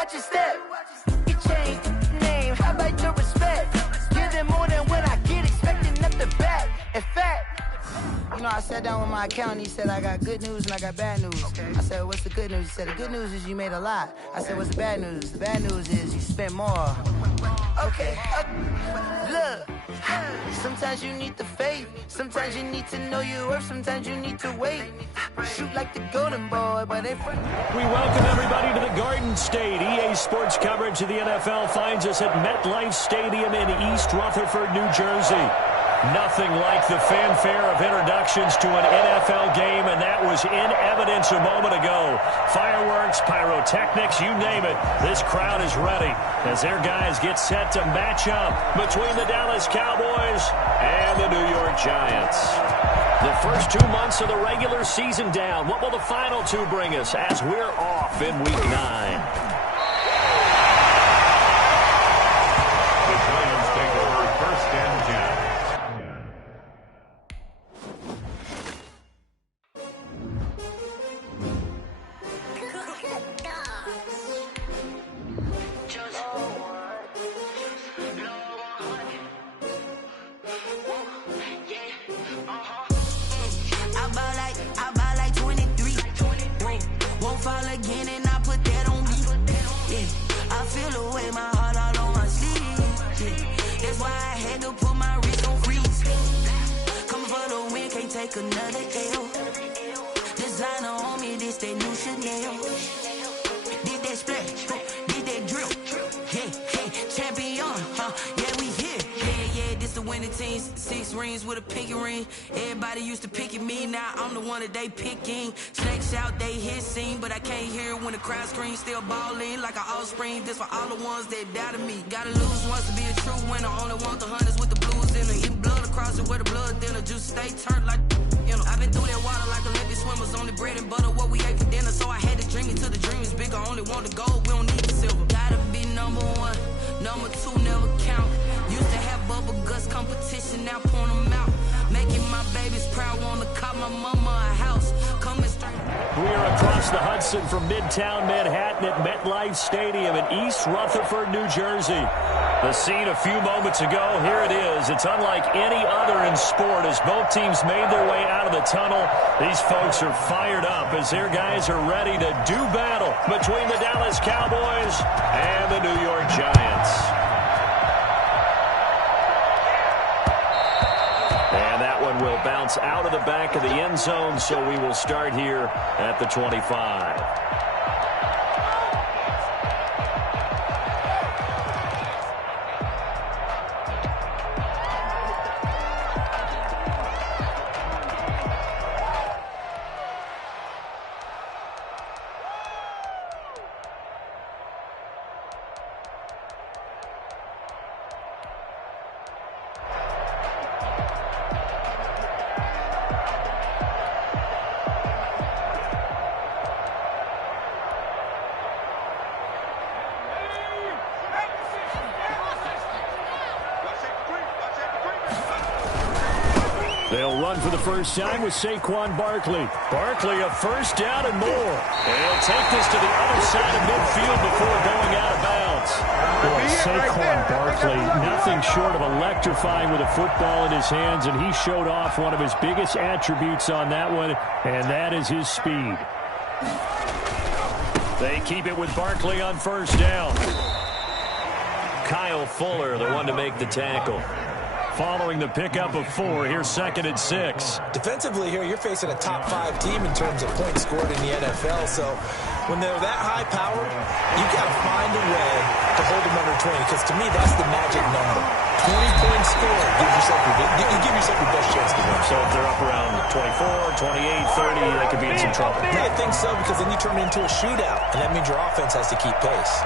watch your step. You changed the name, how about your respect? Give them more than what I get, expecting up the back. In fact, you know, I sat down with my accountant, he said, I got good news and I got bad news. Okay. I said, what's the good news? He said, the good news is you made a lot. I said, what's the bad news? The bad news is you spent more. Okay. Look, sometimes you need the faith. Sometimes you need to know your worth. Sometimes you need to wait. Shoot like the golden boy, but they front. We welcome everybody to the Garden State. EA Sports coverage of the NFL finds us at MetLife Stadium in East Rutherford, New Jersey. Nothing like the fanfare of introductions to an NFL game, and that was in evidence a moment ago. Fireworks, pyrotechnics, you name it. This crowd is ready as their guys get set to match up between the Dallas Cowboys and the New York Giants. The first 2 months of the regular season down. What will the final two bring us as we're off in Week 9? The Giants take over 1st and 10. Fall again and I put that on me. Yeah, I feel the way, my heart all on my sleeve. Yeah, that's why I had to put my wrist on freeze. Coming for the win, can't take another L. Designer on me, this that new Chanel. Did that splash, did that drill. Yeah, champion, yeah, we here. Yeah, this the winning team. 6 rings with a pinky ring. Everybody used to picking me, now I'm the one that they picking. Snakes out, they hit scene, but I can't hear when the crowd screams. Still balling like an offspring. This for all the ones that doubted me. Gotta lose once to be a true winner. Only want the hunters with the blues in it. Eating blood across it where the blood thinner. Juice stay turned like, you know. I've been through that water like Olympic swimmers. Only bread and butter, what we ate for dinner. So I had to dream until the dream is bigger. Only want the gold, we don't need the silver. Gotta be number 1, number 2 never count. Used to have bubble guts competition, now point them out. Making my babies proud, wanna call my mama a house. Coming straight. We are across the Hudson from Midtown Manhattan at MetLife Stadium in East Rutherford, New Jersey. The scene a few moments ago, here it is. It's unlike any other in sport as both teams made their way out of the tunnel. These folks are fired up as their guys are ready to do battle between the Dallas Cowboys and the New York Giants. And that one will bounce out of the back of the end zone, so we will start here at the 25. They'll run for the first time with Saquon Barkley. Barkley, a first down and more. And he'll take this to the other side of midfield before going out of bounds. Boy, Saquon Barkley, nothing short of electrifying with a football in his hands, and he showed off one of his biggest attributes on that one, and that is his speed. They keep it with Barkley on first down. Kyle Fuller, the one to make the tackle. Following the pickup of 4, here's 2nd and 6. Defensively here, you're facing a top 5 team in terms of points scored in the NFL. So when they're that high powered, you've got to find a way to hold them under 20. Because to me, that's the magic number. 20 points scored. You give yourself your best chance to win. So if they're up around 24, 28, 30, they could be in some trouble. Yeah, I think so, because then you turn it into a shootout. And that means your offense has to keep pace.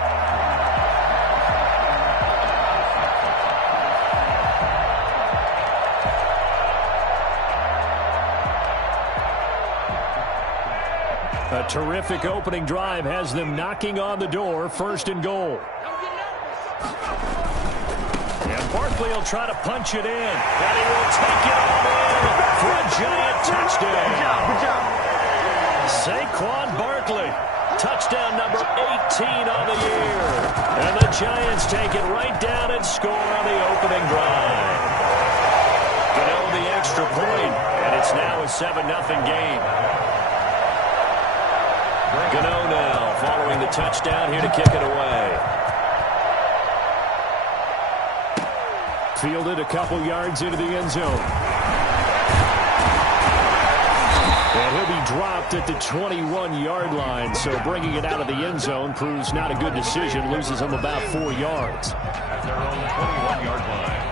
A terrific opening drive has them knocking on the door, 1st and goal. And Barkley will try to punch it in, and he will take it all in for a Giant touchdown. Good job. Saquon Barkley Touchdown number 18 on the year. And the Giants take it right down and score on the opening drive. The extra point, and it's now a 7-0 game. Gano now following the touchdown here to kick it away. Fielded a couple yards into the end zone. And he'll be dropped at the 21-yard line, so bringing it out of the end zone proves not a good decision, loses him about 4 yards. At their own 21-yard line.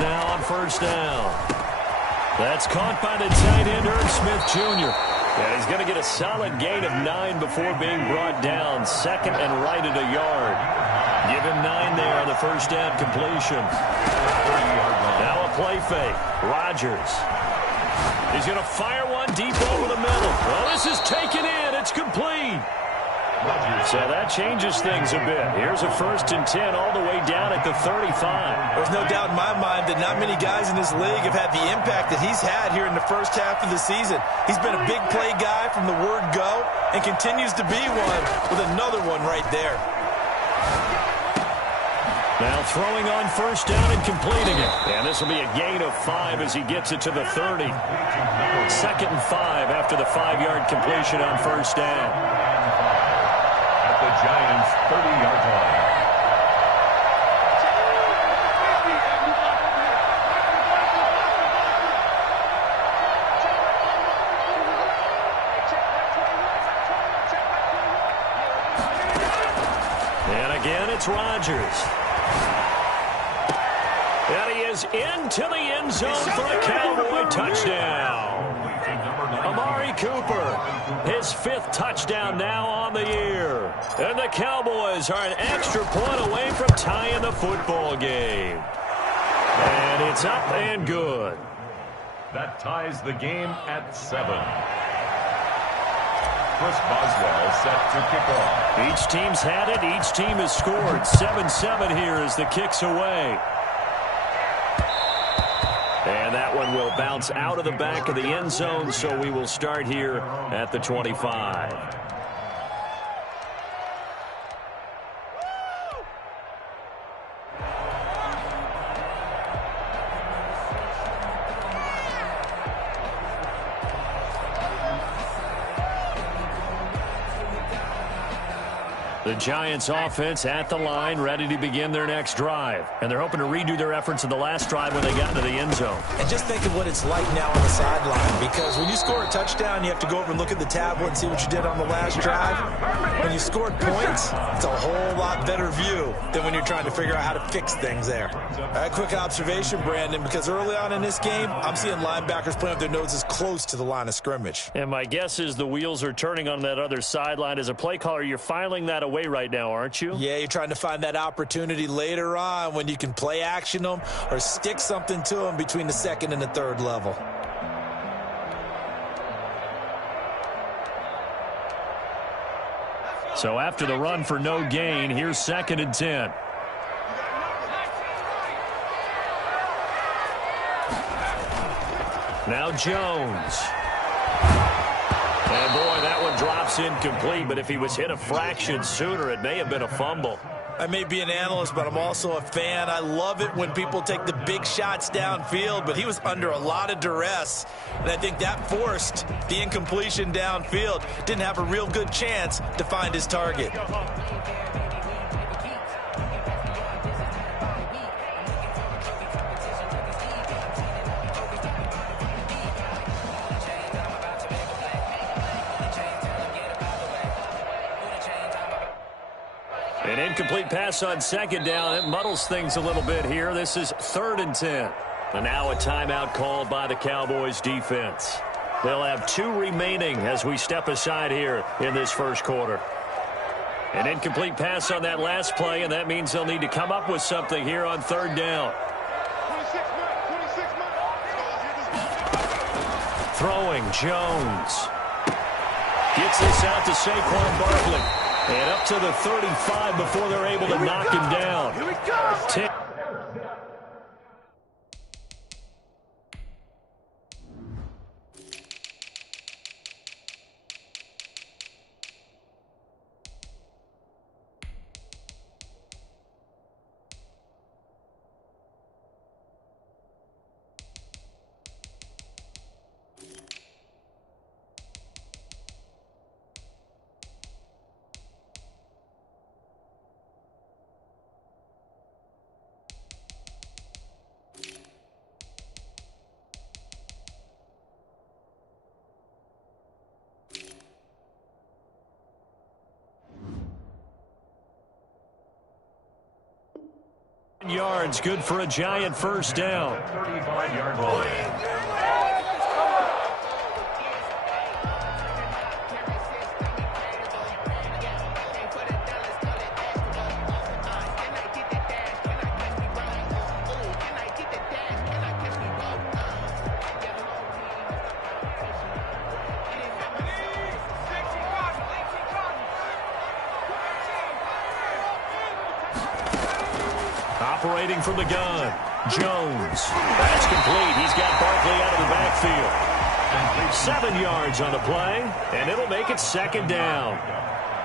Now on first down. That's caught by the tight end, Irv Smith Jr. And he's going to get a solid gain of 9 before being brought down. Second and right at a yard. Give him 9 there on the first down completion. Now a play fake. Rodgers. He's going to fire one deep over the middle. Well, this is taken in. It's complete. So that changes things a bit. Here's a 1st and 10 all the way down at the 35. There's no doubt in my mind that not many guys in this league have had the impact that he's had here in the first half of the season. He's been a big play guy from the word go and continues to be one with another one right there. Now throwing on first down and completing it. And this will be a gain of 5 as he gets it to the 30. 2nd and 5 after the 5-yard completion on first down. The Giants' 30-yard line. And again, it's Rodgers. And he is into the end zone for a Cowboy touchdown. Amari Cooper, his 5th touchdown now on the year. And the Cowboys are an extra point away from tying the football game. And it's up and good. That ties the game at 7. Chris Boswell set to kick off. Each team's had it. Each team has scored. 7-7 here as the kick's away. And that one will bounce out of the back of the end zone, so we will start here at the 25. The Giants offense at the line, ready to begin their next drive. And they're hoping to redo their efforts in the last drive when they got into the end zone. And just think of what it's like now on the sideline, because when you score a touchdown, you have to go over and look at the tablet and see what you did on the last drive. When you scored points, it's a whole lot better view than when you're trying to figure out how to fix things there. A quick observation, Brandon, because early on in this game, I'm seeing linebackers playing with their noses close to the line of scrimmage. And my guess is the wheels are turning on that other sideline. As a play caller, you're filing that away right now, aren't you? Yeah, you're trying to find that opportunity later on when you can play action them or stick something to them between the 2nd and the 3rd level. So after the run for no gain, here's 2nd and 10. Now Jones. And boy, that one drops incomplete, but if he was hit a fraction sooner, it may have been a fumble. I may be an analyst, but I'm also a fan. I love it when people take the big shots downfield, but he was under a lot of duress, and I think that forced the incompletion downfield. Didn't have a real good chance to find his target. An incomplete pass on 2nd down. It muddles things a little bit here. This is 3rd and 10. And now a timeout called by the Cowboys defense. They'll have 2 remaining as we step aside here in this first quarter. An incomplete pass on that last play, and that means they'll need to come up with something here on 3rd down. Throwing Jones. Gets this out to Saquon Barkley. And up to the 35 before they're able to knock him down. Here we go. Yards, good for a Giant first down. 35-yard line. Operating from the gun, Jones. That's complete. He's got Barkley out of the backfield. 7 yards on the play, and it'll make it second down.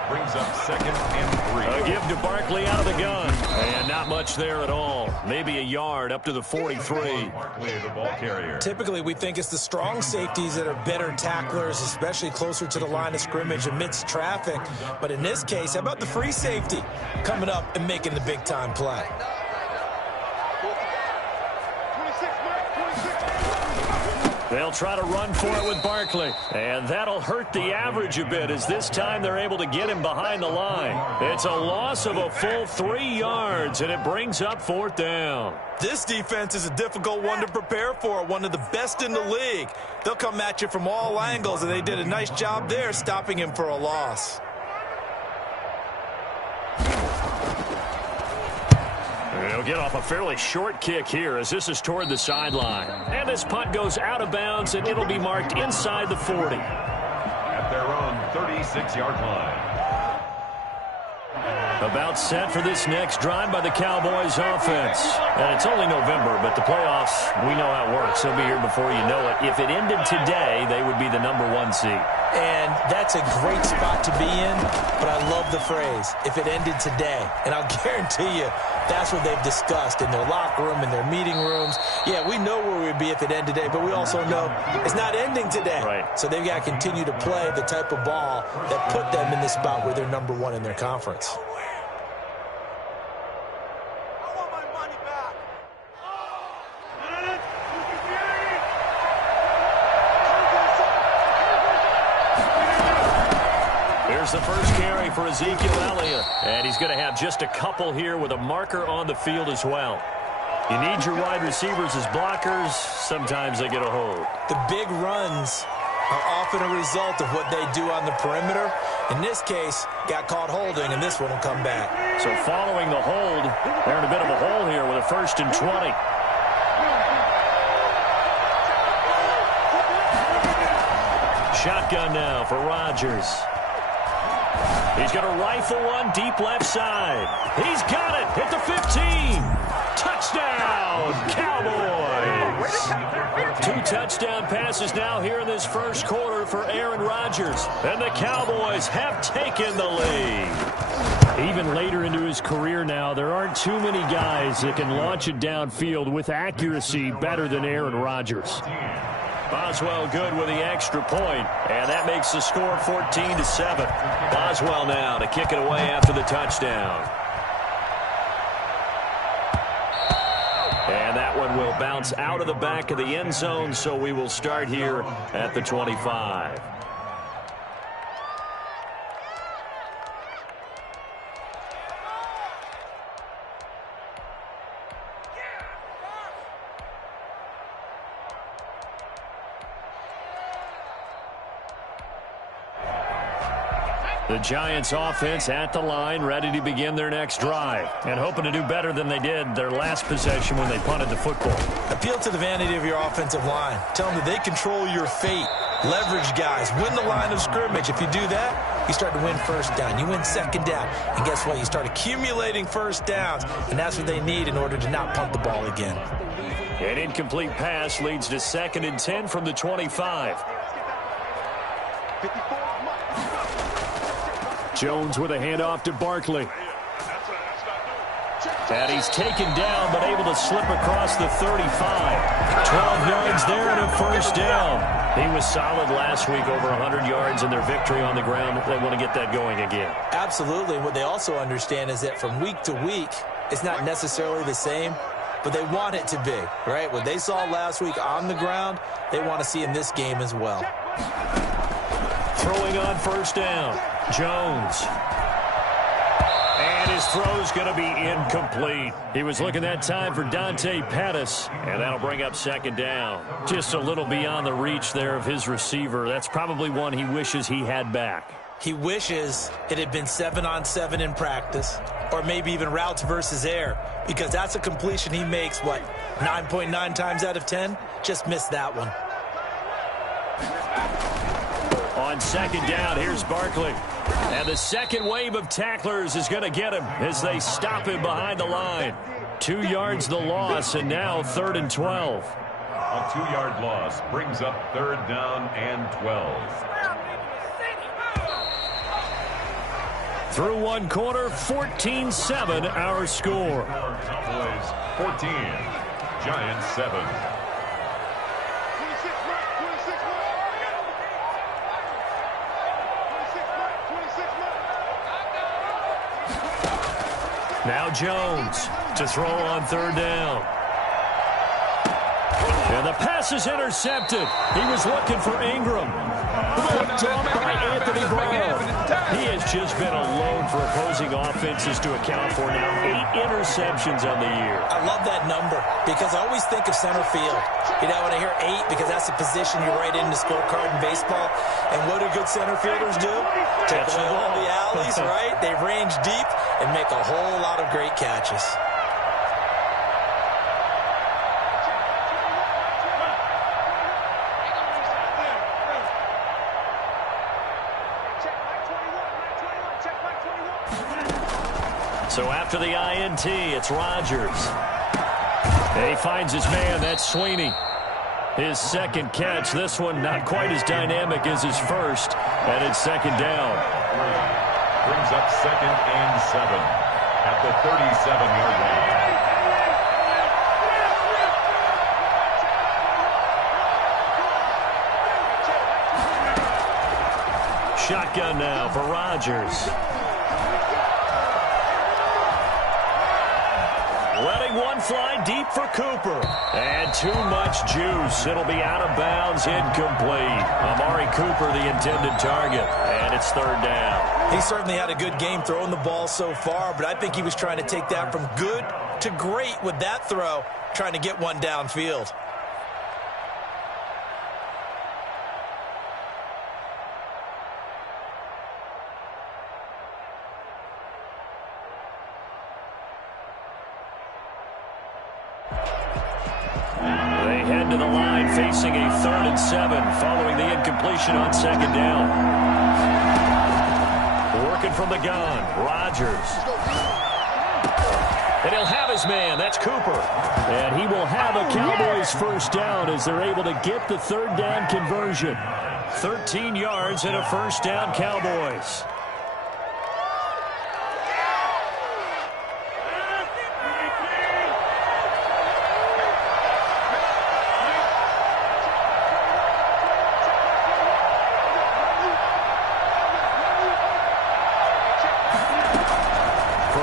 Brings up 2nd and 3. A give to Barkley out of the gun. And not much there at all. Maybe a yard up to the 43. Barkley, the ball carrier. Typically, we think it's the strong safeties that are better tacklers, especially closer to the line of scrimmage amidst traffic. But in this case, how about the free safety coming up and making the big-time play? They'll try to run for it with Barkley. And that'll hurt the average a bit as this time they're able to get him behind the line. It's a loss of a full 3 yards, and it brings up 4th down. This defense is a difficult one to prepare for, one of the best in the league. They'll come at you from all angles, and they did a nice job there stopping him for a loss. He'll get off a fairly short kick here as this is toward the sideline. And this punt goes out of bounds, and it'll be marked inside the 40. At their own 36-yard line. About set for this next drive by the Cowboys offense. And it's only November, but the playoffs, we know how it works. They'll be here before you know it. If it ended today, they would be the #1 seed. And that's a great spot to be in, but I love the phrase, if it ended today. And I'll guarantee you, that's what they've discussed in their locker room, in their meeting rooms. Yeah, we know where we'd be if it ended today, but we also know it's not ending today. Right. So they've got to continue to play the type of ball that put them in the spot where they're #1 in their conference. The first carry for Ezekiel Elliott. And he's going to have just a couple here with a marker on the field as well. You need your wide receivers as blockers. Sometimes they get a hold. The big runs are often a result of what they do on the perimeter. In this case, got caught holding, and this one will come back. So following the hold, they're in a bit of a hole here with a 1st and 20. Shotgun now for Rodgers. He's going to rifle one deep left side. He's got it at the 15. Touchdown, Cowboys. 2 touchdown passes now here in this first quarter for Aaron Rodgers. And the Cowboys have taken the lead. Even later into his career now, there aren't too many guys that can launch it downfield with accuracy better than Aaron Rodgers. Boswell good with the extra point, and that makes the score 14-7. Boswell now to kick it away after the touchdown. And that one will bounce out of the back of the end zone, so we will start here at the 25. The Giants offense at the line, ready to begin their next drive, and hoping to do better than they did their last possession when they punted the football. Appeal to the vanity of your offensive line. Tell them that they control your fate. Leverage guys. Win the line of scrimmage. If you do that, you start to win first down. You win second down. And guess what? You start accumulating first downs. And that's what they need in order to not punt the ball again. An incomplete pass leads to 2nd and 10 from the 25. Jones with a handoff to Barkley. And he's taken down, but able to slip across the 35. 12 yards there and a first down. He was solid last week, over 100 yards in their victory on the ground. They want to get that going again. Absolutely. What they also understand is that from week to week, it's not necessarily the same, but they want it to be, right? What they saw last week on the ground, they want to see in this game as well. Throwing on first down, Jones. And his throw's going to be incomplete. He was looking that time for Dante Pettis, and that'll bring up 2nd down. Just a little beyond the reach there of his receiver. That's probably one he wishes he had back. He wishes it had been 7-on-7 in practice, or maybe even routes versus air, because that's a completion he makes, 9.9 times out of 10? Just missed that one. On 2nd down, here's Barkley. And the second wave of tacklers is going to get him as they stop him behind the line. 2 yards the loss, and now 3rd and 12. A 2-yard loss brings up 3rd down and 12. Through one quarter, 14-7 our score. Cowboys 14, Giants 7. Now Jones to throw on 3rd down. And the pass is intercepted. He was looking for Ingram. Picked off by Anthony Brown. He has just been alone for opposing offenses to account for now. 8 interceptions on the year. I love that number because I always think of center field. You know, when I hear 8, because that's a position you write in the scorecard in baseball. And what do good center fielders do? Take away all the alleys, right? They range deep and make a whole lot of great catches. So after the INT, it's Rodgers. And he finds his man. That's Sweeney. His second catch. This one not quite as dynamic as his first. And it's 2nd down. Brings up 2nd and 7 at the 37-yard line. Shotgun now for Rodgers. Letting one fly deep for Cooper. And too much juice. It'll be out of bounds, incomplete. Amari Cooper, the intended target. And it's 3rd down. He certainly had a good game throwing the ball so far, but I think he was trying to take that from good to great with that throw, trying to get one downfield. Head to the line facing a 3rd and 7 following the incompletion on 2nd down. Working from the gun, Rodgers. And he'll have his man. That's Cooper. And he will have a Cowboys first down as they're able to get the 3rd down conversion. 13 yards and a first down, Cowboys.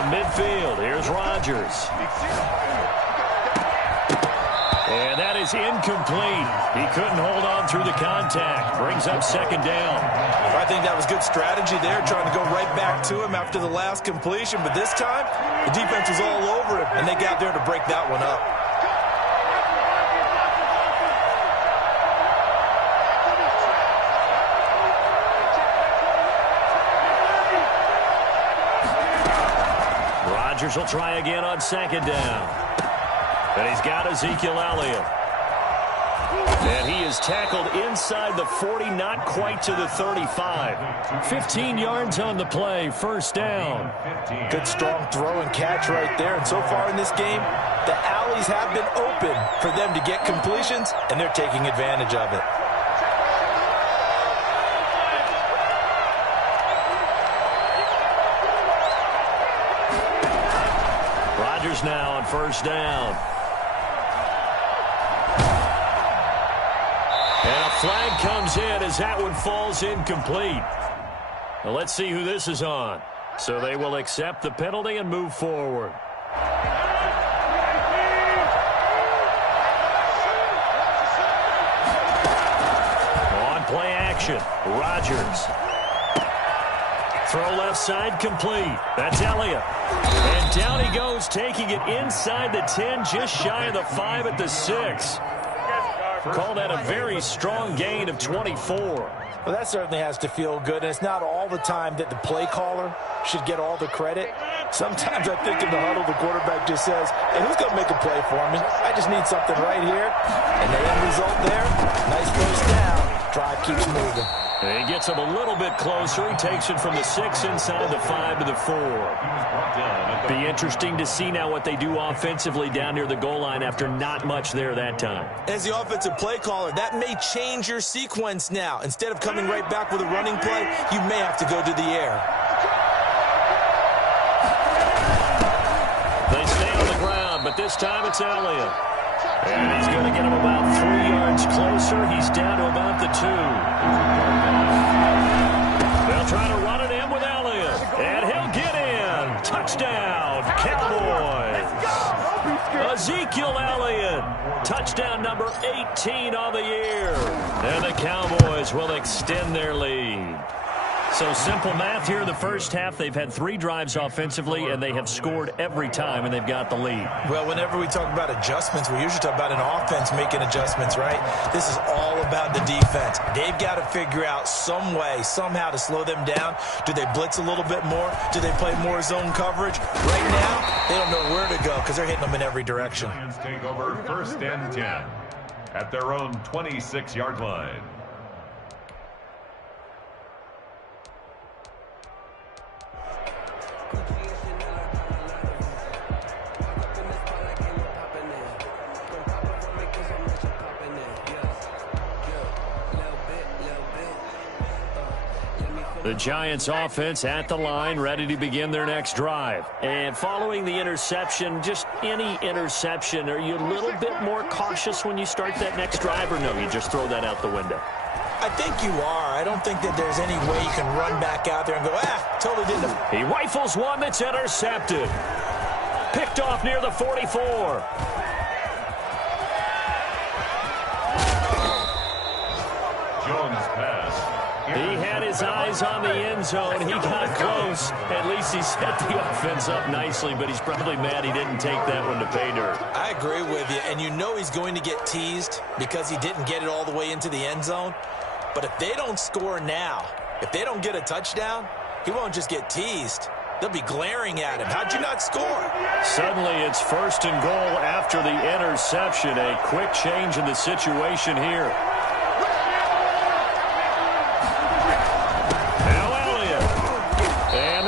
Midfield, here's Rodgers. And that is incomplete. He couldn't hold on through the contact. Brings up 2nd down. I think that was good strategy there, trying to go right back to him after the last completion. But this time, the defense was all over him, and they got there to break that one up. Rodgers will try again on 2nd down. And he's got Ezekiel Elliott. And he is tackled inside the 40, not quite to the 35. 15 yards on the play, first down. Good strong throw and catch right there. And so far in this game, the alleys have been open for them to get completions, and they're taking advantage of it. Rodgers now on first down. And a flag comes in as that one falls incomplete. Now let's see who this is on. So they will accept the penalty and move forward. On play action, Rodgers. Throw left side complete. That's Elliott. And down he goes, taking it inside the 10, just shy of the 5 at the 6. Call that a very strong gain of 24. Well, that certainly has to feel good, and it's not all the time that the play caller should get all the credit. Sometimes I think in the huddle, the quarterback just says, hey, who's going to make a play for me? I just need something right here. And the end result there, nice first down. Drive keeps moving. And he gets him a little bit closer. He takes it from the 6 inside the 5 to the 4. Be interesting to see now what they do offensively down near the goal line after not much there that time. As the offensive play caller, that may change your sequence now. Instead of coming right back with a running play, you may have to go to the air. They stay on the ground, but this time it's Elliott. And he's going to get him about 3 yards closer. He's down to about the 2. They'll try to run it in with Elliott. And he'll get in. Touchdown, Cowboys. Ezekiel Elliott. Touchdown number 18 on the year. And the Cowboys will extend their lead. So simple math here in the first half. They've had 3 drives offensively, and they have scored every time, and they've got the lead. Well, whenever we talk about adjustments, we usually talk about an offense making adjustments, right? This is all about the defense. They've got to figure out some way, somehow to slow them down. Do they blitz a little bit more? Do they play more zone coverage? Right now, they don't know where to go because they're hitting them in every direction. Lions take over first and 10 at their own 26-yard line. The Giants offense at the line, ready to begin their next drive. And following the interception, just any interception, are you a little bit more cautious when you start that next drive, or no, you just throw that out the window? I think you are. I don't think that there's any way you can run back out there and go, totally didn't. He rifles one that's intercepted. Picked off near the 44. Jones pass. He had his eyes on the end zone. He got close. At least he set the offense up nicely, but he's probably mad he didn't take that one to pay dirt. I agree with you, and you know he's going to get teased because he didn't get it all the way into the end zone. But if they don't score now, if they don't get a touchdown, he won't just get teased. They'll be glaring at him. How'd you not score? Suddenly it's first and goal after the interception. A quick change in the situation here.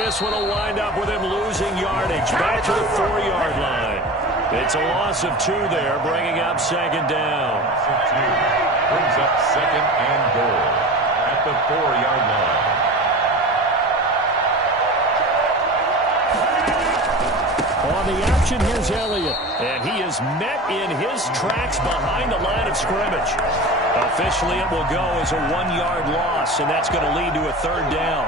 This one will wind up with him losing yardage back to the 4-yard line. It's a loss of 2 there, bringing up second down. Brings up second and goal at the 4-yard line. On the action, here's Elliott. And he is met in his tracks behind the line of scrimmage. Officially, it will go as a 1-yard loss, and that's going to lead to a 3rd down.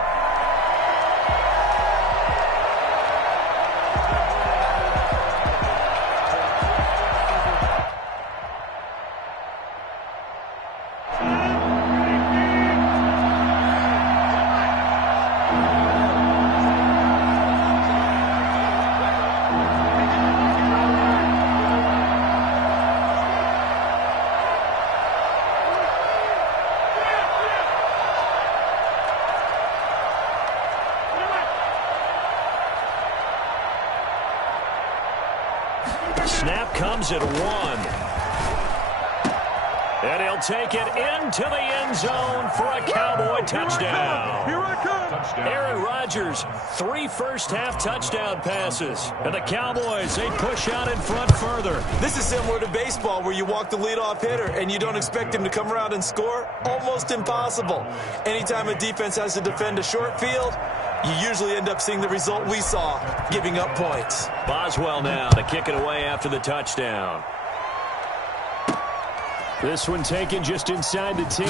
Snap comes at 1. And he'll take it into the end zone for a Cowboy touchdown. Here I come. Touchdown. Aaron Rodgers, 3 first-half touchdown passes. And the Cowboys, they push out in front further. This is similar to baseball where you walk the leadoff hitter and you don't expect him to come around and score. Almost impossible. Anytime a defense has to defend a short field, you usually end up seeing the result we saw, giving up points. Boswell now to kick it away after the touchdown. This one taken just inside the 10.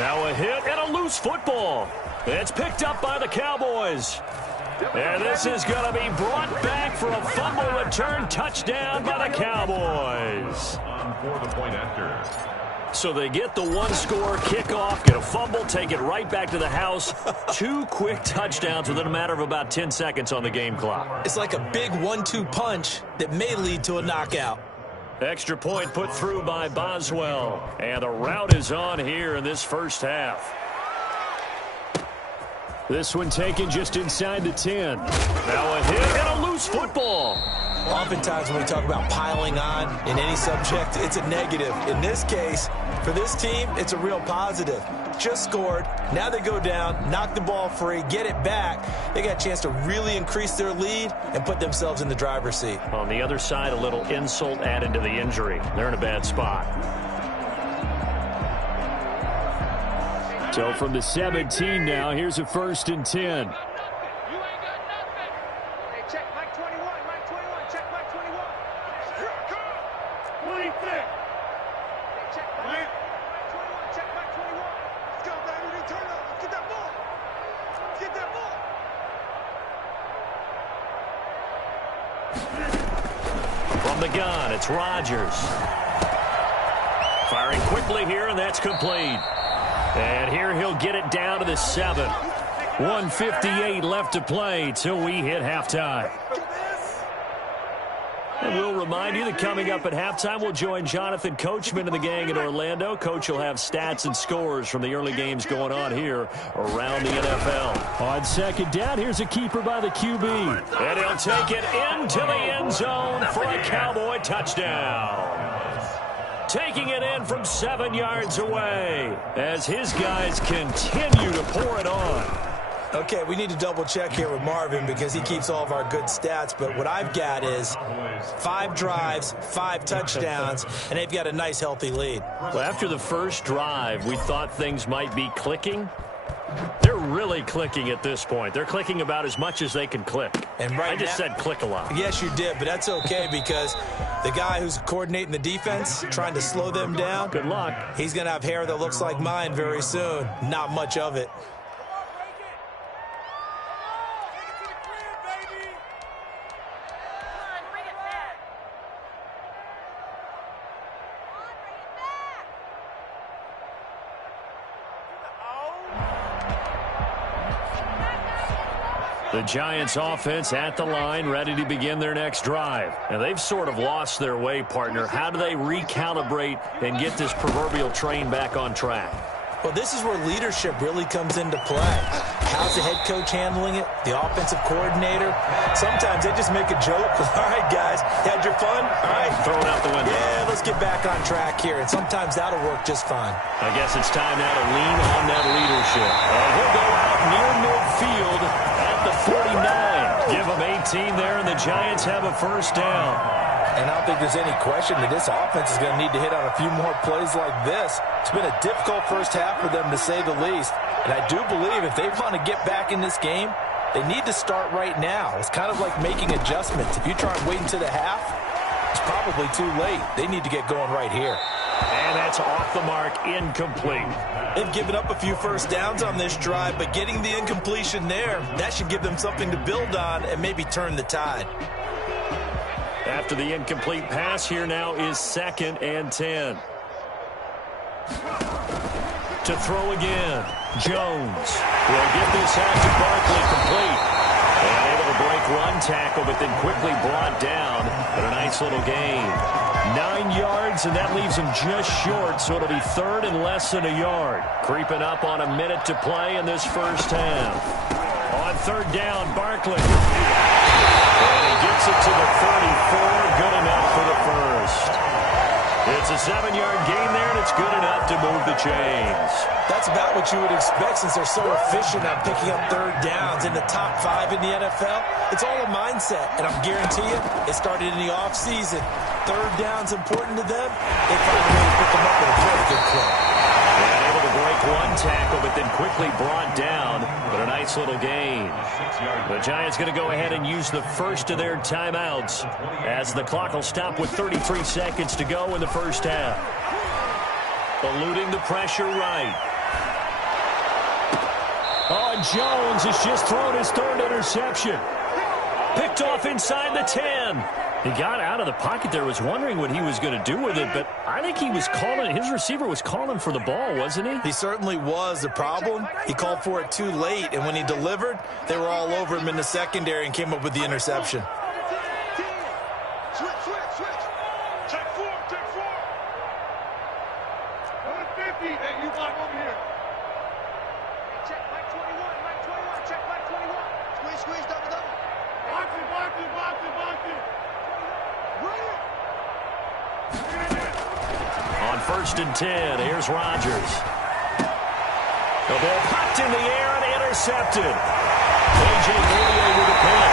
Now a hit and a loose football. It's picked up by the Cowboys. And this is going to be brought back for a fumble return touchdown by the Cowboys. For the point after. So they get the one-score kickoff, get a fumble, take it right back to the house. 2 quick touchdowns within a matter of about 10 seconds on the game clock. It's like a big 1-2 punch that may lead to a knockout. Extra point put through by Boswell. And the route is on here in this first half. This one taken just inside the 10. Now a hit and a loose football. Oftentimes when we talk about piling on in any subject, it's a negative. In this case, for this team, it's a real positive. Just scored. Now they go down, knock the ball free, get it back. They got a chance to really increase their lead and put themselves in the driver's seat. On the other side, a little insult added to the injury. They're in a bad spot. So from the 17 now, here's a 1st and 10. From the gun, it's Rodgers. Firing quickly here, and that's complete. And here he'll get it down to the 7. 1:58 left to play till we hit halftime. And we'll remind you that coming up at halftime, we'll join Jonathan Coachman and the gang in Orlando. Coach will have stats and scores from the early games going on here around the NFL. On second down, here's a keeper by the QB. And he'll take it into the end zone for a Cowboy touchdown. Taking it in from 7 yards away as his guys continue to pour it on. Okay, we need to double check here with Marvin because he keeps all of our good stats, but what I've got is 5 drives, 5 touchdowns, and they've got a nice healthy lead. Well, after the first drive, we thought things might be clicking. They're really clicking at this point. They're clicking about as much as they can click. And right I just said click a lot. Yes, you did, but that's okay because the guy who's coordinating the defense, trying to slow them down, good luck. He's going to have hair that looks like mine very soon. Not much of it. The Giants offense at the line, ready to begin their next drive. And they've sort of lost their way, partner. How do they recalibrate and get this proverbial train back on track? Well, this is where leadership really comes into play. How's the head coach handling it? The offensive coordinator? Sometimes they just make a joke. All right, guys, had your fun? All right. Throw it out the window. Yeah, let's get back on track here. And sometimes that'll work just fine. I guess it's time now to lean on that leadership. He'll go out near midfield at the 49. Give him 18 there, and the Giants have a first down. And I don't think there's any question that this offense is going to need to hit on a few more plays like this. It's been a difficult first half for them, to say the least. And I do believe if they want to get back in this game, they need to start right now. It's kind of like making adjustments. If you try and wait until the half, it's probably too late. They need to get going right here. And that's off the mark, incomplete. They've given up a few first downs on this drive, but getting the incompletion there, that should give them something to build on and maybe turn the tide. After the incomplete pass, here now is 2nd and 10. To throw again, Jones will get this out to Barkley, complete. And able to break one tackle, but then quickly brought down. But a nice little gain. 9 yards, and that leaves him just short, so it'll be 3rd and less than a yard. Creeping up on a minute to play in this first half. On 3rd down, Barkley. And he gets it to the 34, good enough for the first. It's a 7-yard gain there, and it's good enough to move the chains. That's about what you would expect since they're so efficient at picking up third downs in the top 5 in the NFL. It's all a mindset, and I'm guarantee you it started in the offseason. Third down's important to them. They find a way to pick them up with a very good clip. Yeah, able to break one tackle, but then quickly brought down. But a nice little gain. The Giants going to go ahead and use the first of their timeouts as the clock will stop with 33 seconds to go in the first half. Eluding the pressure right. Oh, and Jones has just thrown his third interception. Picked off inside the 10. He got out of the pocket there, was wondering what he was going to do with it, but I think he was calling, his receiver was calling for the ball, wasn't he? He certainly was. The problem, he called for it too late, and when he delivered, they were all over him in the secondary and came up with the interception. Switch. Check four. Go to 50. Hey, you block over here. Check Mike 21. Check Mike 21. Squeeze, double. Block it. On 1st and 10, here's Rodgers. The ball popped in the air and intercepted. A.J. Bouye with a pick.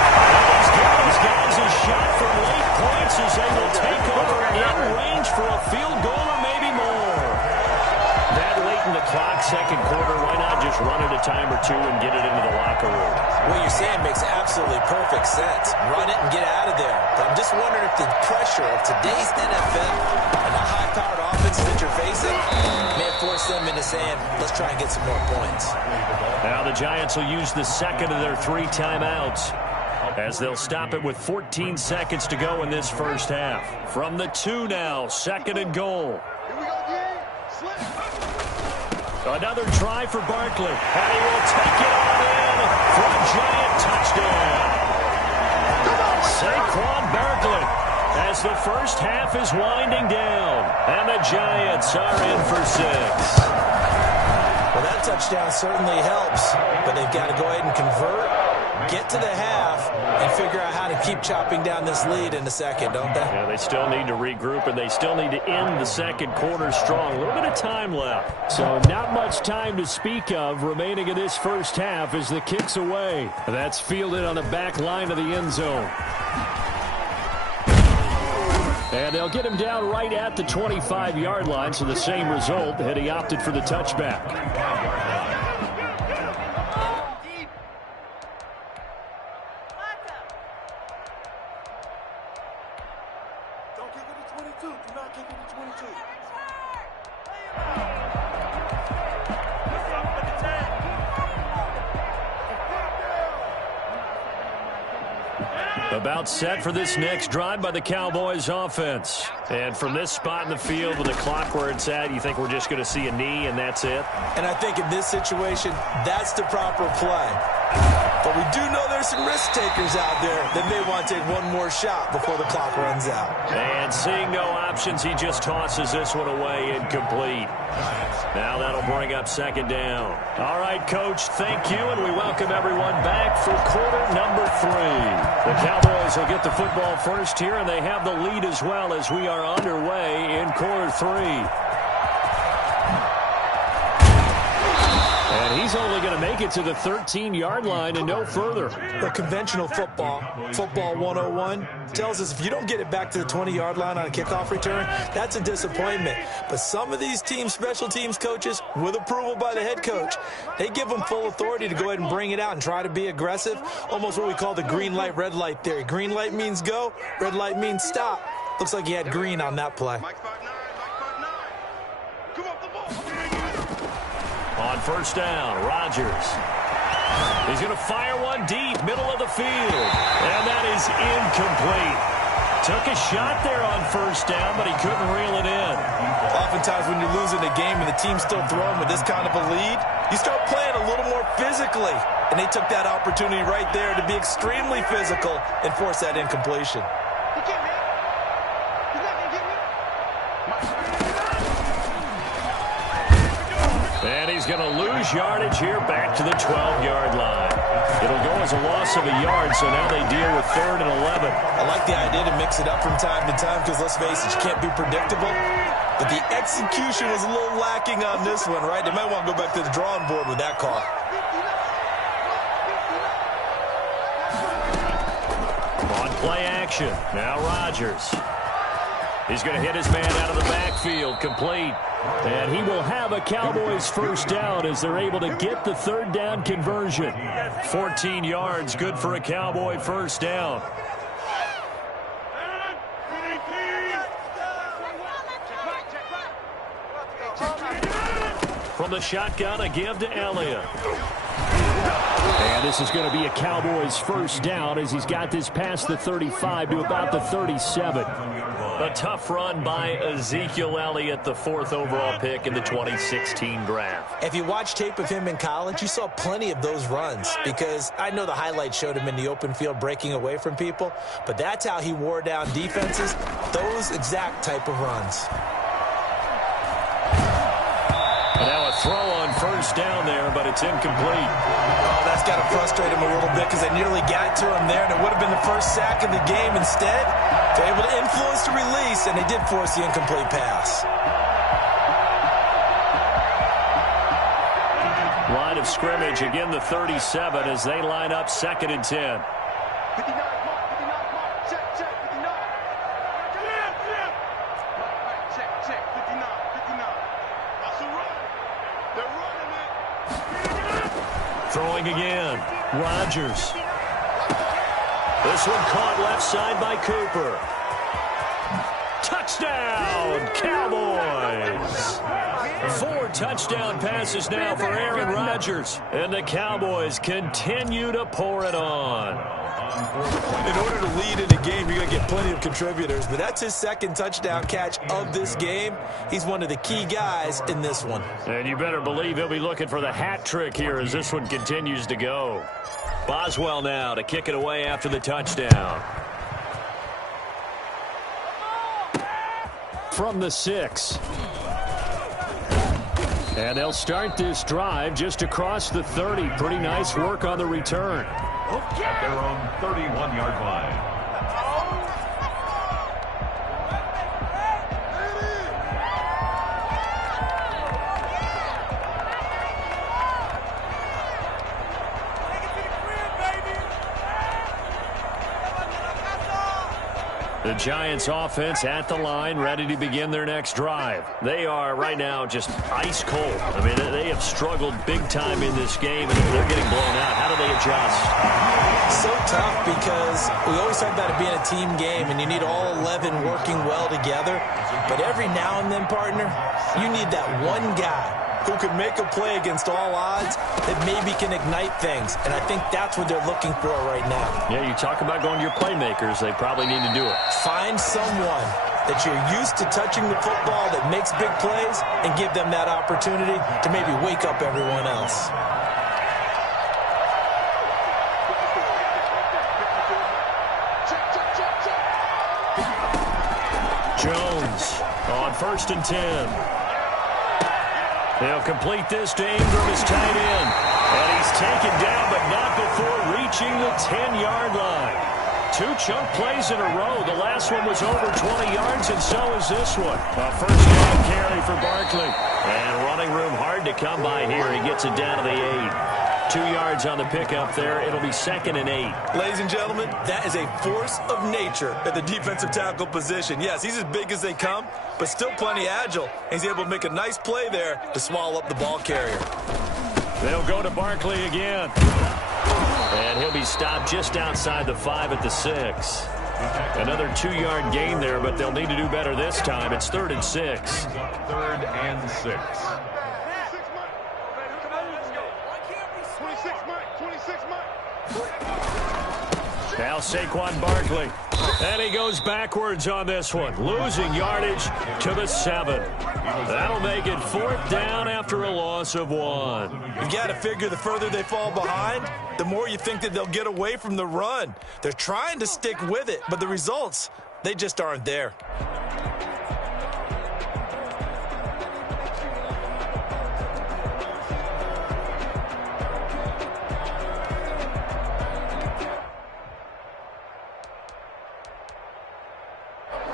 He's got his guys a shot for late points as they will take over in range for a field goal or maybe more. That late in the clock, second quarter, why not just run it a time or two and get it into the locker room? What you're saying makes absolutely perfect sense. Run it and get out of there. But I'm just wondering if the pressure of today's NFL and the high-powered offenses that you're facing may have forced them into saying, let's try and get some more points. Now the Giants will use the second of their 3 timeouts as they'll stop it with 14 seconds to go in this first half. From the 2 now, 2nd and goal. Here we go, D. Slip. Another try for Barkley, and he will take it on in for a Giant touchdown. Saquon Barkley as the first half is winding down, and the Giants are in for 6. Well, that touchdown certainly helps, but they've got to go ahead and convert, get to the half, and figure out how to keep chopping down this lead in the second, don't they? Yeah, they still need to regroup, and they still need to end the second quarter strong. A little bit of time left. So not much time to speak of remaining in this first half as the kick's away. That's fielded on the back line of the end zone. And they'll get him down right at the 25-yard line, so the same result had he opted for the touchback. Don't kick it to 22. Do not kick it to 22. About set for this next drive by the Cowboys offense. And from this spot in the field with the clock where it's at, you think we're just going to see a knee and that's it? And I think in this situation, that's the proper play. But we do know there's some risk takers out there that may want to take one more shot before the clock runs out. And seeing no options, he just tosses this one away incomplete. Now that'll bring up 2nd down. All right, Coach, thank you, and we welcome everyone back for quarter number 3. The Cowboys will get the football first here, and they have the lead as well as we are underway in quarter 3. And he's only going to make it to the 13-yard line and no further. The conventional football 101, tells us if you don't get it back to the 20-yard line on a kickoff return, that's a disappointment. But some of these teams, special teams coaches, with approval by the head coach, they give them full authority to go ahead and bring it out and try to be aggressive, almost what we call the green light, red light theory. Green light means go, red light means stop. Looks like he had green on that play. On 1st down, Rodgers. He's going to fire one deep, middle of the field. And that is incomplete. Took a shot there on 1st down, but he couldn't reel it in. Oftentimes when you're losing a game and the team's still throwing with this kind of a lead, you start playing a little more physically. And they took that opportunity right there to be extremely physical and force that incompletion. And he's going to lose yardage here back to the 12-yard line. It'll go as a loss of a yard, so now they deal with 3rd and 11. I like the idea to mix it up from time to time because, let's face it, you can't be predictable. But the execution was a little lacking on this one, right? They might want to go back to the drawing board with that call. On play action, now Rodgers. He's going to hit his man out of the backfield, complete. And he will have a Cowboys first down as they're able to get the third down conversion. 14 yards, good for a Cowboy first down. From the shotgun, a give to Elliott. And this is going to be a Cowboys first down as he's got this past the 35 to about the 37. A tough run by Ezekiel Elliott, the 4th overall pick in the 2016 draft. If you watch tape of him in college, you saw plenty of those runs because I know the highlights showed him in the open field breaking away from people, but that's how he wore down defenses, those exact type of runs. And now a throw on first down there, but it's incomplete. Oh, that's got to frustrate him a little bit because they nearly got to him there, and it would have been the first sack of the game. Instead, they're able to influence the release, and they did force the incomplete pass. Line of scrimmage, again the 37 as they line up 2nd and 10. 59, check, 59. Check, 59. That's a run. They're running it. Throwing again, Rodgers. This one caught left side by Cooper. Touchdown, Cowboys! 4 touchdown passes now for Aaron Rodgers. And the Cowboys continue to pour it on. In order to lead in a game, you're going to get plenty of contributors, but that's his 2nd touchdown catch of this game. He's one of the key guys in this one. And you better believe he'll be looking for the hat trick here as this one continues to go. Boswell now to kick it away after the touchdown. From the 6. And they'll start this drive just across the 30. Pretty nice work on the return. At their own 31-yard line. The Giants offense at the line, ready to begin their next drive. They are right now just ice cold. I mean, they have struggled big time in this game, and they're getting blown out. How do they adjust? So tough because we always talk about it being a team game, and you need all 11 working well together. But every now and then, partner, you need that one guy who can make a play against all odds that maybe can ignite things. And I think that's what they're looking for right now. Yeah, you talk about going to your playmakers. They probably need to do it. Find someone that you're used to touching the football that makes big plays and give them that opportunity to maybe wake up everyone else. Jones on 1st and 10. He'll complete this to Ingram, his tight end. And he's taken down, but not before reaching the 10-yard line. 2 chunk plays in a row. The last one was over 20 yards, and so is this one. A first down carry for Barkley. And running room hard to come by here. He gets it down to the 8. 2 yards on the pickup there. It'll be 2nd and 8. Ladies and gentlemen, that is a force of nature at the defensive tackle position. Yes, he's as big as they come, but still plenty agile. He's able to make a nice play there to swallow up the ball carrier. They'll go to Barkley again. And he'll be stopped just outside the 5 at the 6. Another 2-yard gain there, but they'll need to do better this time. It's 3rd and 6. 3rd and 6. Now Saquon Barkley. And he goes backwards on this one, losing yardage to the 7. That'll make it 4th down after a loss of 1. You've got to figure the further they fall behind, the more you think that they'll get away from the run. They're trying to stick with it, but the results, they just aren't there.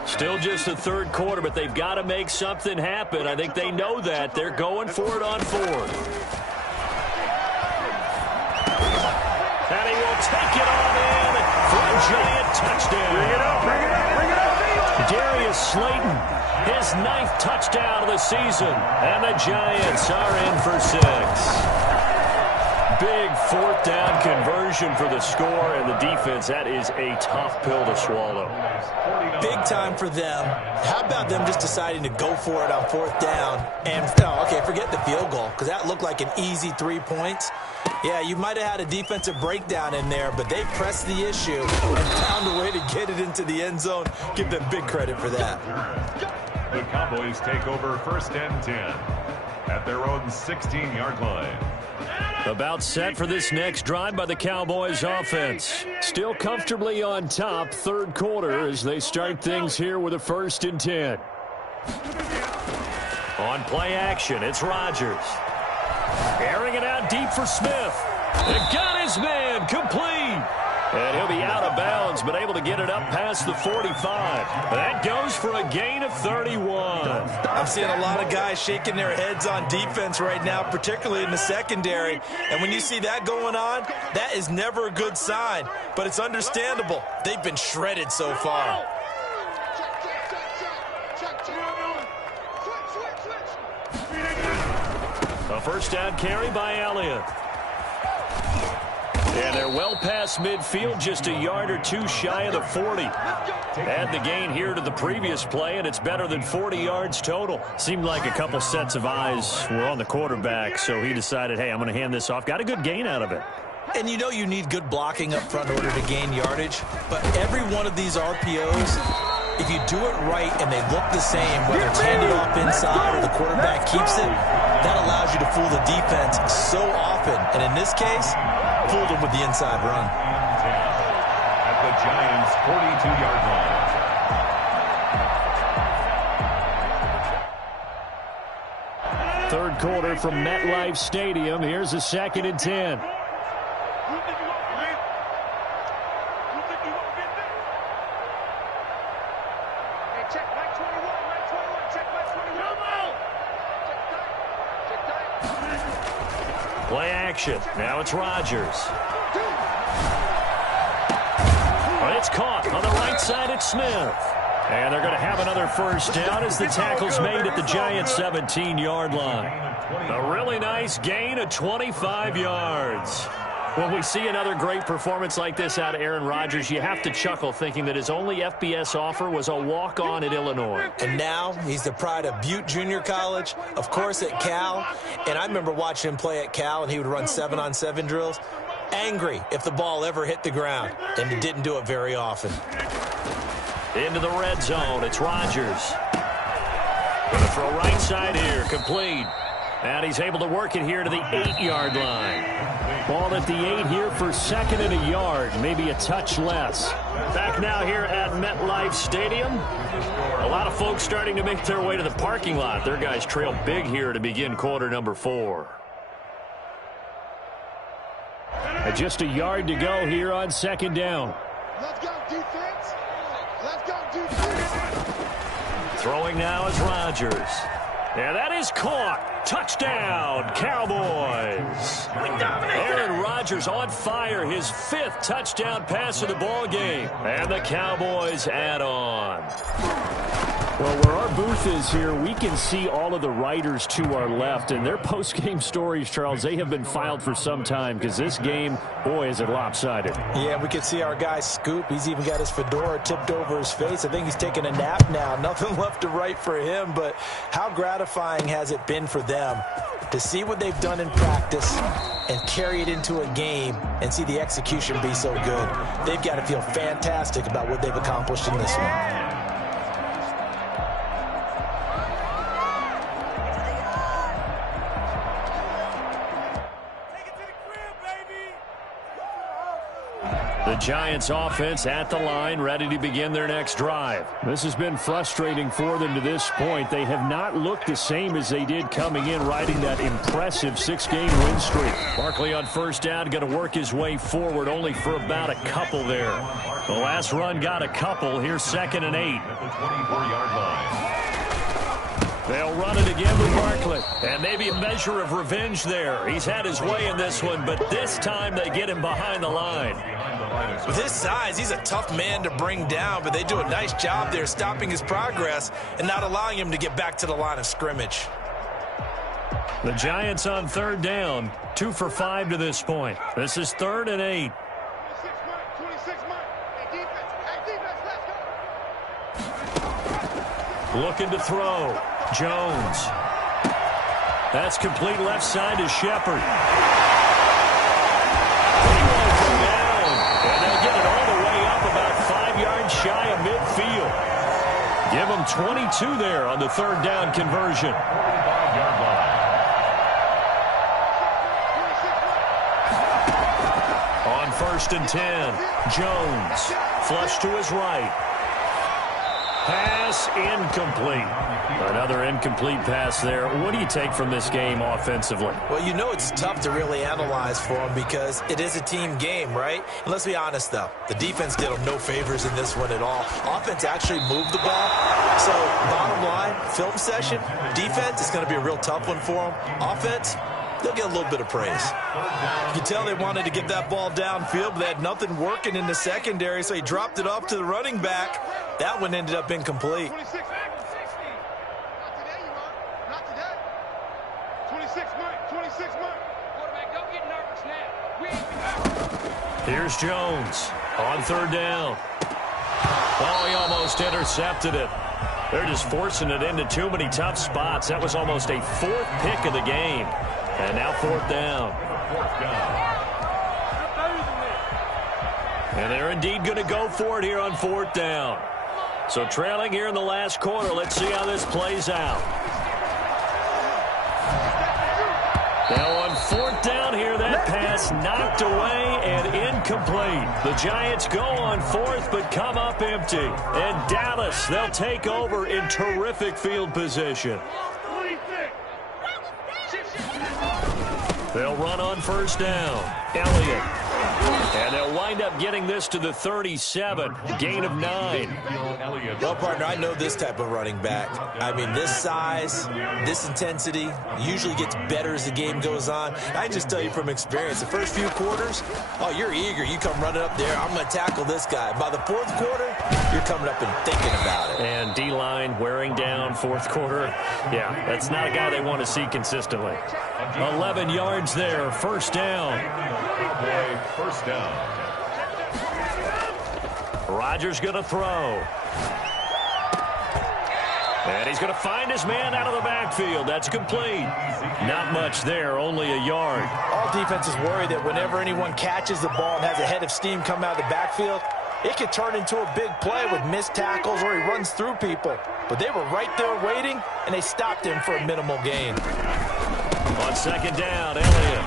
Still just the third quarter, but they've got to make something happen. I think they know that. They're going for it on fourth. And he will take it on in for a Giant touchdown. Bring it up, bring it up, bring it up. Darius Slayton, his 9th touchdown of the season. And the Giants are in for 6. Big fourth down conversion for the score, and the defense, that is a tough pill to swallow. Big time for them. How about them just deciding to go for it on fourth down? And, okay, forget the field goal, because that looked like an easy 3 points. Yeah, you might have had a defensive breakdown in there, but they pressed the issue and found a way to get it into the end zone. Give them big credit for that. The Cowboys take over 1st and 10 at their own 16-yard line. About set for this next drive by the Cowboys offense. Still comfortably on top, third quarter, as they start things here with a 1st and 10. On play action, it's Rodgers. Airing it out deep for Smith. And got his man complete. And he'll be out of bounds, but able to get it up past the 45. That goes for a gain of 31. I'm seeing a lot of guys shaking their heads on defense right now, particularly in the secondary. And when you see that going on, that is never a good sign. But it's understandable. They've been shredded so far. A first down carry by Elliott. And they're well past midfield, just a yard or two shy of the 40. Add the gain here to the previous play, and it's better than 40 yards total. Seemed like a couple sets of eyes were on the quarterback, so he decided, hey, I'm going to hand this off. Got a good gain out of it. And you know you need good blocking up front in order to gain yardage. But every one of these RPOs, if you do it right and they look the same, whether it's handed off inside or the quarterback keeps it, that allows you to fool the defense so often. And in this case, fooled them with the inside run. At the Giants' 42-yard line. Third quarter from MetLife Stadium. Here's a 2nd and 10. Play action. Now it's Rodgers. But it's caught on the right side. It's Smith. And they're going to have another first down as the tackle's made at the Giants' 17-yard line. A really nice gain of 25 yards. When we see another great performance like this out of Aaron Rodgers, you have to chuckle thinking that his only FBS offer was a walk-on at Illinois. And now he's the pride of Butte Junior College, of course at Cal. And I remember watching him play at Cal, and he would run 7-on-7 drills. Angry if the ball ever hit the ground, and he didn't do it very often. Into the red zone, it's Rodgers. Going to throw right side here, complete. And he's able to work it here to the 8-yard line. Ball at the 8 here for 2nd and a yard, maybe a touch less. Back now here at MetLife Stadium. A lot of folks starting to make their way to the parking lot. Their guys trail big here to begin quarter number 4. And just a yard to go here on 2nd down. Let's go, defense. Let's go, defense. Throwing now is Rodgers. And that is caught. Touchdown, Cowboys. Aaron Rodgers on fire, his 5th touchdown pass of the ball game. And the Cowboys add on. Well, where our booth is here, we can see all of the writers to our left. And their post-game stories, Charles, they have been filed for some time because this game, boy, is it lopsided. Yeah, we can see our guy Scoop. He's even got his fedora tipped over his face. I think he's taking a nap now. Nothing left to write for him, but how gratifying has it been for them to see what they've done in practice and carry it into a game and see the execution be so good. They've got to feel fantastic about what they've accomplished in this one. The Giants offense at the line, ready to begin their next drive. This has been frustrating for them to this point. They have not looked the same as they did coming in, riding that impressive 6-game win streak. Barkley on first down, going to work his way forward, only for about a couple there. The last run got a couple. Here's 2nd and 8. At the 24-yard line. They'll run it again with Barkley. And maybe a measure of revenge there. He's had his way in this one, but this time they get him behind the line. With his size, he's a tough man to bring down, but they do a nice job there stopping his progress and not allowing him to get back to the line of scrimmage. The Giants on 3rd down, 2 for 5 to this point. This is 3rd and 8. 26 Mike. Hey, defense, let's go. Looking to throw. Jones. That's complete left side to Shepard. He won't go down. And they'll get it all the way up about 5 yards shy of midfield. Give them 22 there on the 3rd down conversion. 45-yard line. On 1st and 10, Jones. Flush to his right. Pass incomplete. Another incomplete pass there. What do you take from this game offensively? Well, you know it's tough to really analyze for them because it is a team game, right? And let's be honest, though. The defense did them no favors in this one at all. Offense actually moved the ball. So, bottom line, film session, defense is going to be a real tough one for them. Offense, they'll get a little bit of praise. You can tell they wanted to get that ball downfield, but they had nothing working in the secondary, so he dropped it off to the running back. That one ended up incomplete. 26 Mike. Not today, you are. Not today. 26 Mike. 26 Mike. Quarterback, don't get nervous now. We ain't nervous. Here's Jones on 3rd down. Oh, he almost intercepted it. They're just forcing it into too many tough spots. That was almost a 4th pick of the game. And now 4th down. And they're indeed going to go for it here on 4th down. So trailing here in the last quarter. Let's see how this plays out. Now on 4th down here, that pass knocked away and incomplete. The Giants go on 4th but come up empty. And Dallas, they'll take over in terrific field position. They'll run on 1st down. Elliott. And they'll wind up getting this to the 37. Gain of 9. Well, partner, I know this type of running back. I mean, this size, this intensity usually gets better as the game goes on. I just tell you from experience, the first few quarters, oh, you're eager. You come running up there, I'm going to tackle this guy. By the 4th quarter, you're coming up and thinking about it. And D-line wearing down 4th quarter. Yeah, that's not a guy they want to see consistently. 11 yards there, 1st down. 1st down. Rodgers going to throw. And he's going to find his man out of the backfield. That's complete. Not much there, only a yard. All defenses worry that whenever anyone catches the ball and has a head of steam come out of the backfield, it could turn into a big play with missed tackles or he runs through people. But they were right there waiting, and they stopped him for a minimal gain. On 2nd down, Elliott.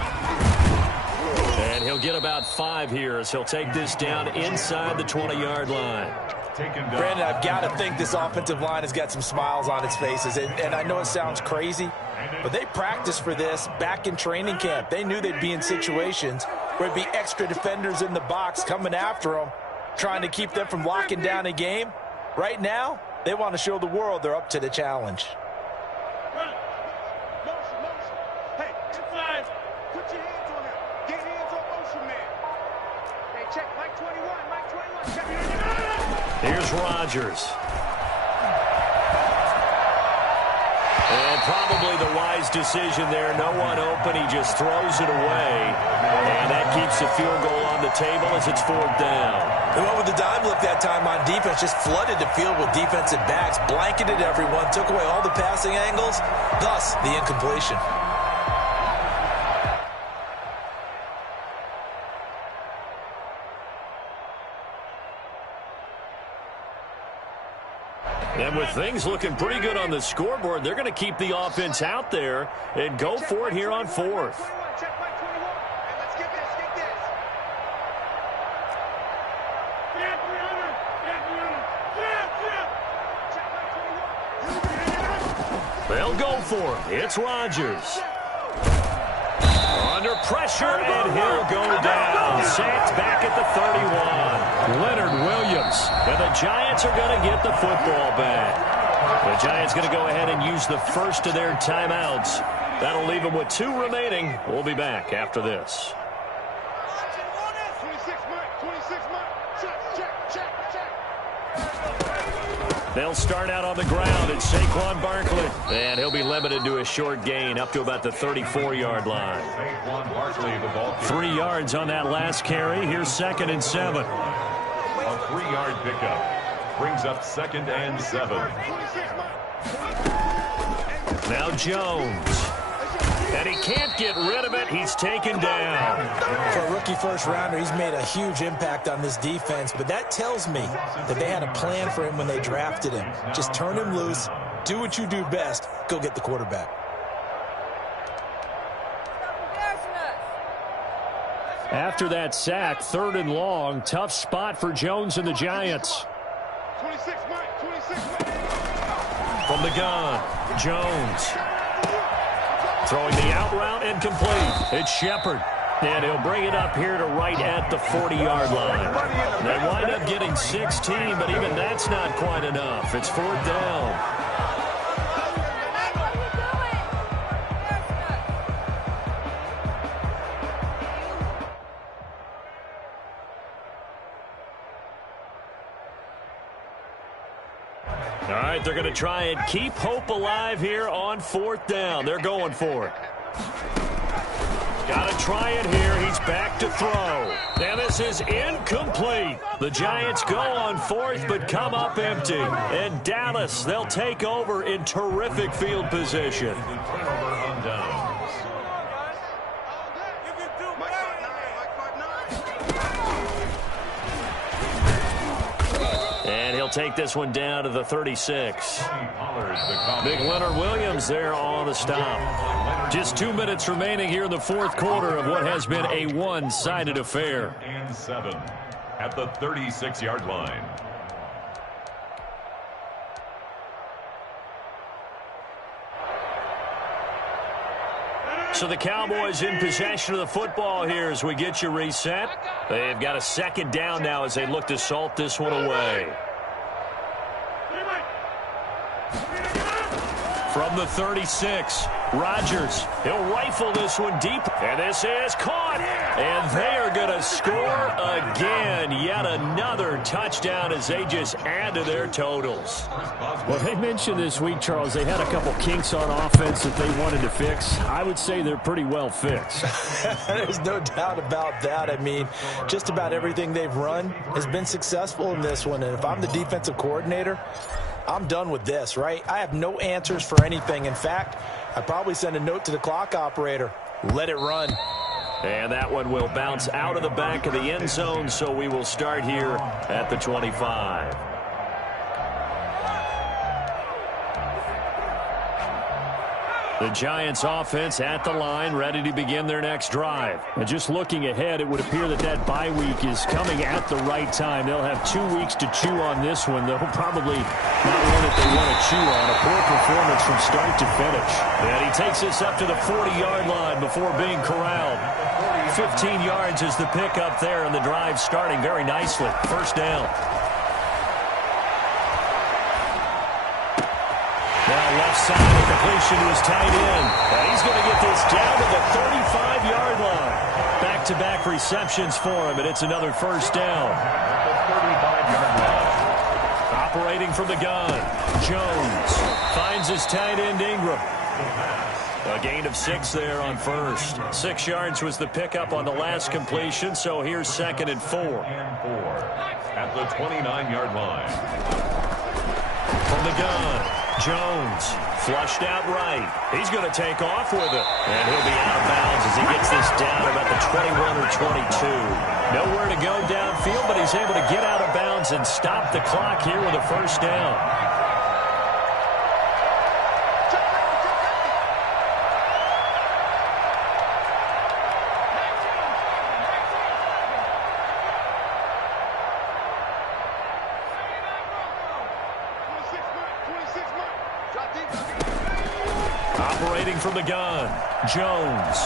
And he'll get about 5 here as he'll take this down inside the 20-yard line. Brandon, I've got to think this offensive line has got some smiles on its faces. And I know it sounds crazy, but they practiced for this back in training camp. They knew they'd be in situations where there'd be extra defenders in the box coming after them, trying to keep them from locking down a game. Right now, they want to show the world they're up to the challenge. Here's Rodgers. And probably the wise decision there. No one open. He just throws it away. And that keeps the field goal on the table as it's 4th down. And what with the dime look that time on defense, just flooded the field with defensive backs, blanketed everyone, took away all the passing angles, thus the incompletion. And with things looking pretty good on the scoreboard, they're going to keep the offense out there and go for it here on 4th. They'll go for it. It's Rodgers. Under pressure, and he'll go down. Sacked back at the 31. Leonard Williams. And the Giants are going to get the football back. The Giants going to go ahead and use the first of their timeouts. That'll leave them with 2 remaining. We'll be back after this. 26 months. Check. They'll start out on the ground. It's Saquon Barkley. And he'll be limited to a short gain up to about the 34-yard line. 3 yards on that last carry. Here's 2nd and 7. A 3-yard pickup brings up 2nd and 7. Now Jones. And he can't get rid of it. He's taken down. For a rookie first-rounder, he's made a huge impact on this defense, but that tells me that they had a plan for him when they drafted him. Just turn him loose, do what you do best, go get the quarterback. After that sack, 3rd and long, tough spot for Jones and the Giants. 26 months. From the gun, Jones. Throwing the out route and complete. It's Shepard. And he'll bring it up here to right at the 40-yard line. They wind up getting 16, but even that's not quite enough. It's 4th down. All right, they're going to try and keep hope alive here on 4th down. They're going for it. Got to try it here. He's back to throw. And this is incomplete. The Giants go on 4th, but come up empty. And Dallas, they'll take over in terrific field position. And he'll take this one down to the 36. Big Leonard Williams there on the stop. Just 2 minutes remaining here in the 4th quarter of what has been a one-sided affair. And 7 at the 36-yard line. So the Cowboys in possession of the football here as we get you reset. They've got a 2nd down now as they look to salt this one away. From the 36, Rodgers. He'll rifle this one deep. And this is caught. And they are going to score again. Yet another touchdown as they just add to their totals. Well, they mentioned this week, Charles, they had a couple kinks on offense that they wanted to fix. I would say they're pretty well fixed. There's no doubt about that. I mean, just about everything they've run has been successful in this one. And if I'm the defensive coordinator, I'm done with this, right? I have no answers for anything. In fact, I'd probably send a note to the clock operator. Let it run. And that one will bounce out of the back of the end zone, so we will start here at the 25. The Giants offense at the line, ready to begin their next drive. And just looking ahead, it would appear that that bye week is coming at the right time. They'll have 2 weeks to chew on this one. They'll probably not one that they want to chew on. A poor performance from start to finish. And he takes this up to the 40-yard line before being corralled. 15 yards is the pickup there, and the drive starting very nicely. 1st down. Now left side, the completion to his tight end. And he's going to get this down to the 35-yard line. Back-to-back receptions for him, and it's another 1st down. 35-yard line. Operating from the gun, Jones finds his tight end Ingram. A gain of 6 there on 1st. 6 yards was the pickup on the last completion, so here's 2nd and 4. And 4 at the 29-yard line. From the gun, Jones flushed out right. He's going to take off with it. And he'll be out of bounds as he gets this down about the 21 or 22. Nowhere to go downfield, but he's able to get out of bounds and stop the clock here with a 1st down. Operating from the gun, Jones.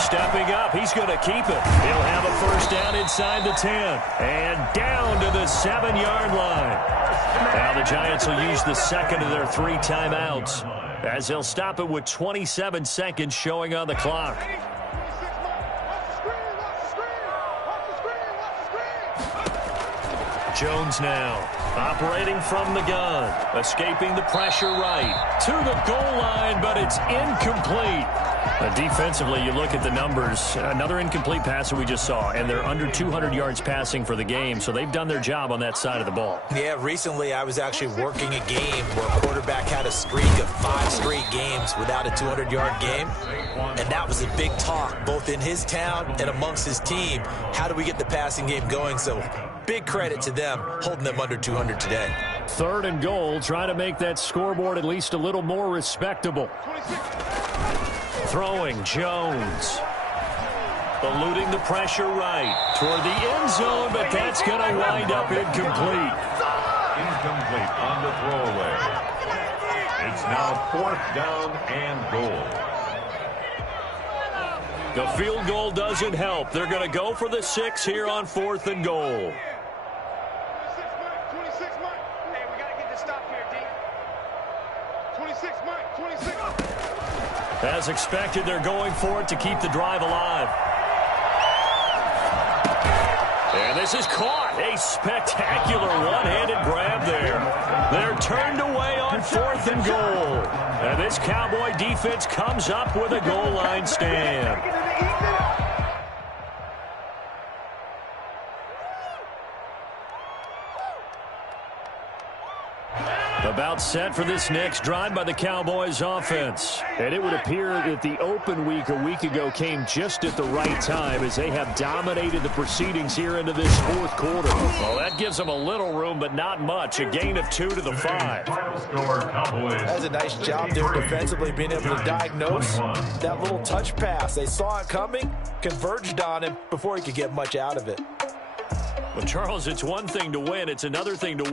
Stepping up, he's going to keep it. He'll have a first down inside the 10. And down to the 7-yard line. Now the Giants will use the second of their 3 timeouts, as they'll stop it with 27 seconds showing on the clock. Jones now, operating from the gun, escaping the pressure right, to the goal line, but it's incomplete. Defensively, you look at the numbers, another incomplete pass that we just saw, and they're under 200 yards passing for the game, so they've done their job on that side of the ball. Yeah, recently I was actually working a game where a quarterback had a streak of 5 straight games without a 200-yard game, and that was a big talk, both in his town and amongst his team. How do we get the passing game going? So big credit to them, holding them under 200 today. 3rd and goal, trying to make that scoreboard at least a little more respectable. Throwing, Jones. Eluding the pressure right toward the end zone, but that's going to wind up incomplete. Incomplete on the throwaway. It's now 4th down and goal. The field goal doesn't help. They're going to go for the 6 here on 4th and goal. 26 Mike. Hey, we got to get this stop here, D. 26 Mike, 26. As expected, they're going for it to keep the drive alive. And this is caught. A spectacular one-handed grab there. They're turned away on 4th and goal. And this Cowboy defense comes up with a goal line stand. About set for this next drive by the Cowboys offense. And it would appear that the open week a week ago came just at the right time, as they have dominated the proceedings here into this 4th quarter. Well, that gives them a little room, but not much. A gain of 2 to the 5. That's a nice job there defensively, being able to diagnose that little touch pass. They saw it coming, converged on him before he could get much out of it. Well, Charles, it's one thing to win. It's another thing to win